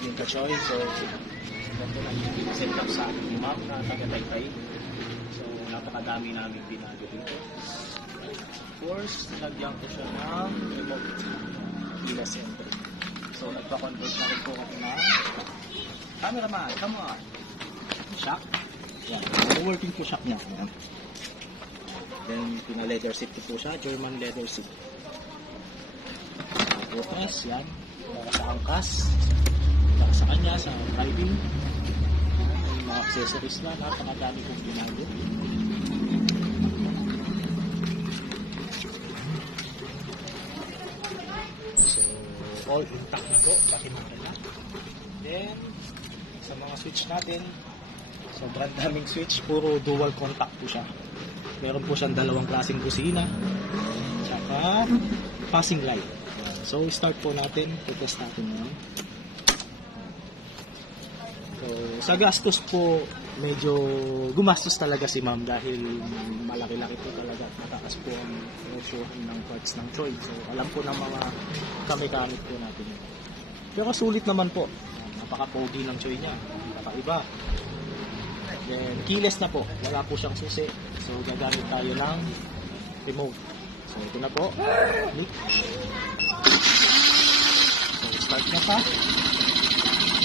din ka-choy. So, ganito lang yung set up sa akin ni ma'am na taga-Taytay. So, napakadami namin binago dito. Of course, nilagyan ko siya ng remote keyless entry. So, nagpa-convert na rin po ako ng cameraman, come on! Shock. Yan, working po shock niya. Yan. Then, pina-leather seat ko po siya, German leather seat. Bukas, yan. Para sa angkas. Para sa kanya, sa driving. Yung mga accessories na, napakadami kong binago. So, all intact na po, pati makina. Then, sa mga switch natin, sobrang daming switch, puro dual contact po siya. Meron po siyang dalawang klaseng kusina, tsaka passing light. So, start po natin, test natin yan. So, sa gastos po, medyo gumastos talaga si ma'am dahil malaki-laki po talaga. Mataas po ang presyohan ng parts ng Choy. So, alam po ng mga kami-kamit po natin yun. Pero sulit naman po. Napaka-pogi ng Choy niya. Napaka-iba. Then, keyless na po. Wala po siyang susi. So, gagamit tayo ng remote. So, ito na po. Click. So, start na pa.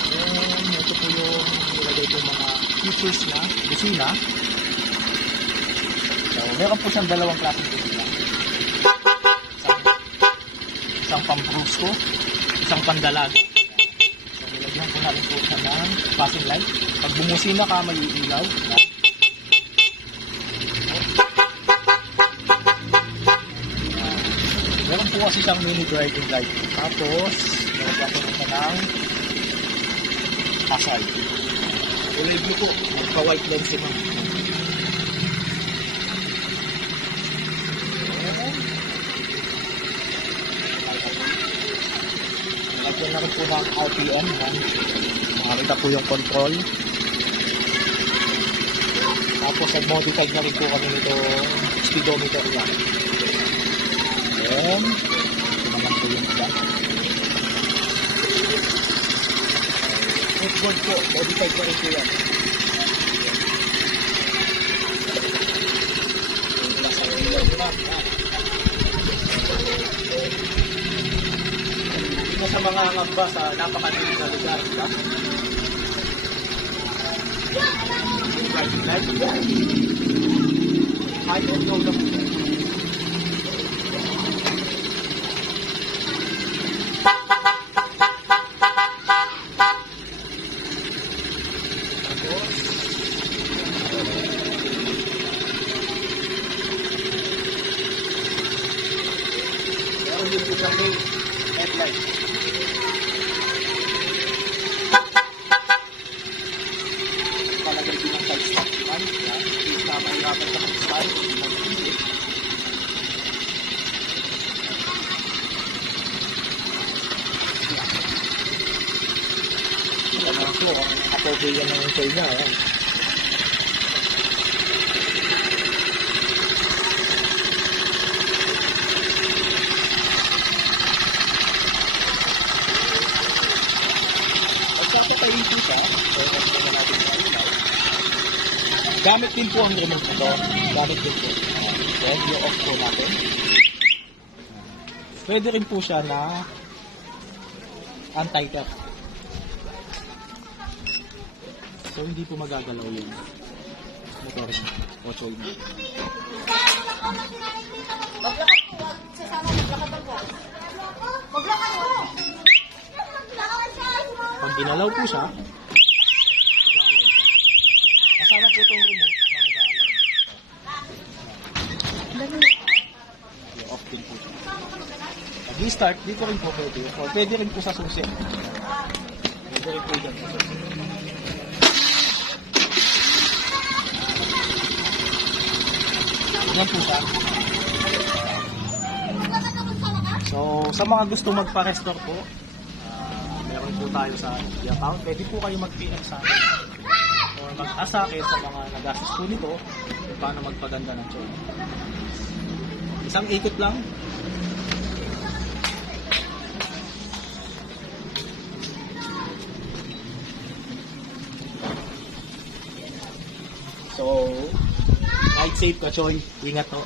Then, ito po yung nilagay po mga features na busina. So, meron po siyang dalawang klaseng busina. Isang pambrusko, isang pandalag. So, nilagyan ko na rin po siya ng passing light. Pag bumusina ka, may ilaw. Meron po kasi siyang mini driving light. Tapos, nilagyan ko na siya ng hazard. I-review ko, magka-white lens si ma'am. Lagyan na rin po ng RPM. Makakita po yung control. Tapos nag-modify na rin po kami nito speedometer yan. Then, ito naman po yung iba. Footboard po, modify na rin po yan. Ito sa mga ngamba sa napakadilig na lugar. I don't know the headlight. Palagay din ang side stop naman. Hindi na mahirapan sa mag-start. Alam mo ako, apobe yan ng toy niya. Pagkakatayin po siya, gamit din po ang remote nito. Gamit din po. Then, i-off po natin. Pwede rin po siya na anti-tap. So, hindi po magagalaw yung motor niya. O choy niya. Maglakad po. Sasama maglakad po. Maglakad po. Pag ginalaw po siya, kasama po itong remote na nag-aalaw. I-off din po siya. Pag i-start, dito rin po pwede. O pwede rin po sa susi. Pwede rin po dyan sa susi. Yan po siya. So, sa mga gusto magpa-restore po, meron po tayo sa account. Pwede po kayo mag-PM sa akin. Or mag-ask sa akin sa mga nagastos po nito kung paano magpaganda ng choy. Isang ikot lang. So, ride safe ka, Choy. Ingat to.